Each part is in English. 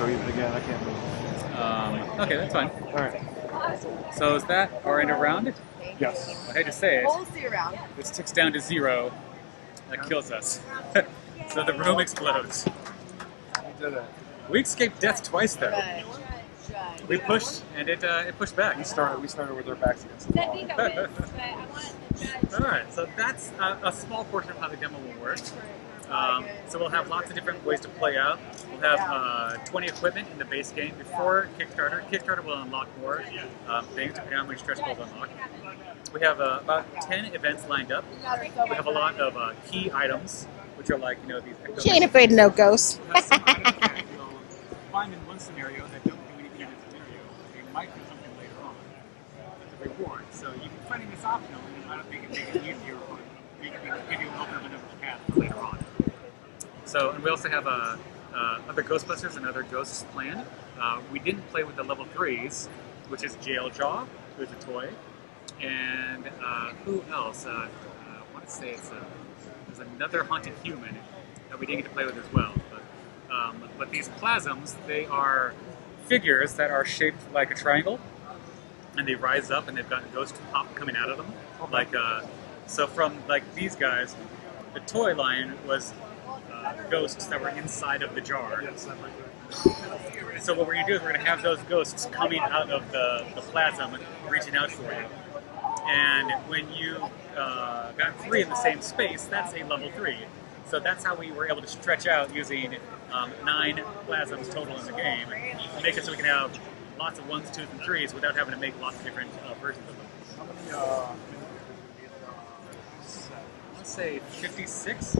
so again, I can't move. Okay, that's fine. All right. So is that our end of round? Yes. I hate to say it. This ticks down to 0. That kills us. So the room explodes. We did it. We escaped death twice though. We pushed and it pushed back. We started with our backs against the wall. Alright, so that's a small portion of how the demo will work. So we'll have lots of different ways to play out. We'll have 20 equipment in the base game before Kickstarter. Kickstarter will unlock more things depending on how many stretch goals unlock. We have about 10 events lined up. We have a lot of key items, which are like, you know, these... She ain't afraid of no ghosts. Some items that you'll find in one scenario that don't do anything in a scenario. They might do something later on. The reward. So you can find this optional, and I don't think it makes it easier or give you an open enough path later on. So, and we also have other Ghostbusters and other ghosts planned. We didn't play with the level 3s, which is Jail Jaw, who's a toy, and who else? I want to say there's another haunted human that we didn't get to play with as well. But these plasms, they are figures that are shaped like a triangle, and they rise up, and they've got ghost pop coming out of them. Like so, from like these guys, the toy line was ghosts that were inside of the jar. So what we're going to do is we're going to have those ghosts coming out of the plasm and reaching out for you. And when you got 3 in the same space, that's a level 3. So that's how we were able to stretch out using 9 plasms total in the game to make it so we can have lots of 1s, 2s, and 3s without having to make lots of different versions of them. Let's say 56?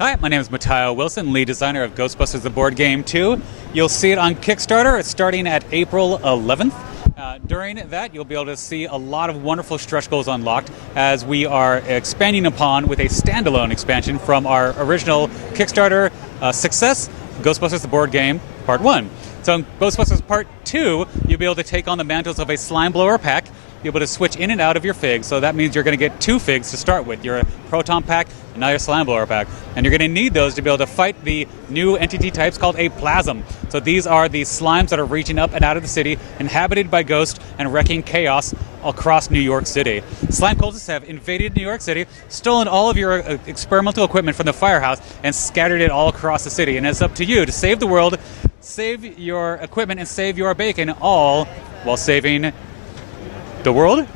Hi, my name is Mateo Wilson, lead designer of Ghostbusters the Board Game 2. You'll see it on Kickstarter. It's starting at April 11th. During that, you'll be able to see a lot of wonderful stretch goals unlocked as we are expanding upon with a standalone expansion from our original Kickstarter success, Ghostbusters the Board Game Part 1. So in Ghostbusters Part 2, you'll be able to take on the mantles of a slime blower pack, be able to switch in and out of your figs, so that means you're going to get 2 figs to start with. Your proton pack and now your slime blower pack. And you're going to need those to be able to fight the new entity types called a plasm. So these are the slimes that are reaching up and out of the city, inhabited by ghosts and wrecking chaos across New York City. Slime cultists have invaded New York City, stolen all of your experimental equipment from the firehouse, and scattered it all across the city. And it's up to you to save the world, save your equipment, and save your bacon, all while saving the world.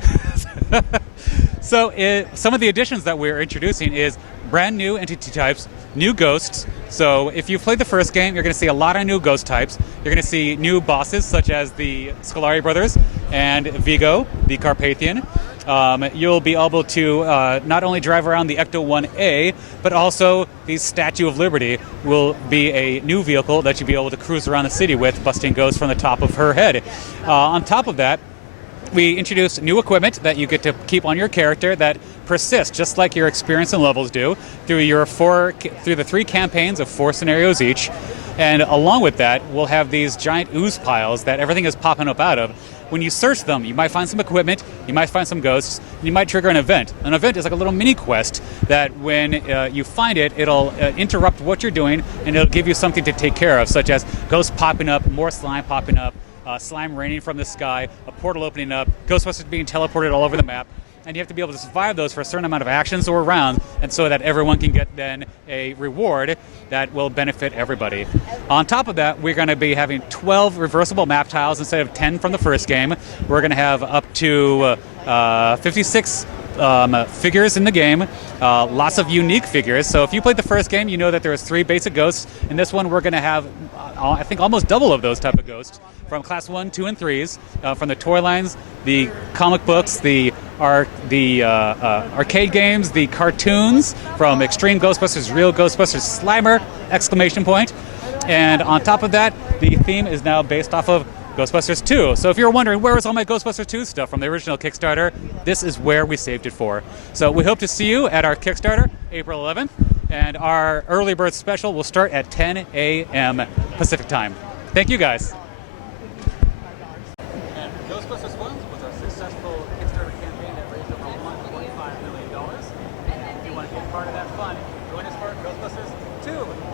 So some of the additions that we're introducing is brand new entity types, new ghosts. So if you've played the first game, you're going to see a lot of new ghost types. You're going to see new bosses such as the Scolari brothers and Vigo, the Carpathian. You'll be able to not only drive around the Ecto 1A, but also the Statue of Liberty will be a new vehicle that you'll be able to cruise around the city with, busting ghosts from the top of her head. On top of that, we introduced new equipment that you get to keep on your character that persists, just like your experience and levels do, through the 3 campaigns of 4 scenarios each. And along with that, we'll have these giant ooze piles that everything is popping up out of. When you search them, you might find some equipment, you might find some ghosts, and you might trigger an event. An event is like a little mini quest that when you find it, it'll interrupt what you're doing, and it'll give you something to take care of, such as ghosts popping up, more slime popping up, slime raining from the sky, a portal opening up, Ghostbusters being teleported all over the map, and you have to be able to survive those for a certain amount of actions or rounds, and so that everyone can get then a reward that will benefit everybody. On top of that, we're going to be having 12 reversible map tiles instead of 10 from the first game. We're going to have up to 56 figures in the game, lots of unique figures. So if you played the first game, you know that there was 3 basic ghosts. In this one, we're going to have, I think, almost double of those type of ghosts from Class 1, 2, and 3s, from the toy lines, the comic books, the arcade games, the cartoons, from Extreme Ghostbusters, Real Ghostbusters, Slimer, exclamation point. And on top of that, the theme is now based off of Ghostbusters 2. So if you're wondering, where was all my Ghostbusters 2 stuff from the original Kickstarter, this is where we saved it for. So we hope to see you at our Kickstarter, April 11th, and our early bird special will start at 10 a.m. Pacific time. Thank you, guys. And Ghostbusters 1 was a successful Kickstarter campaign that raised too.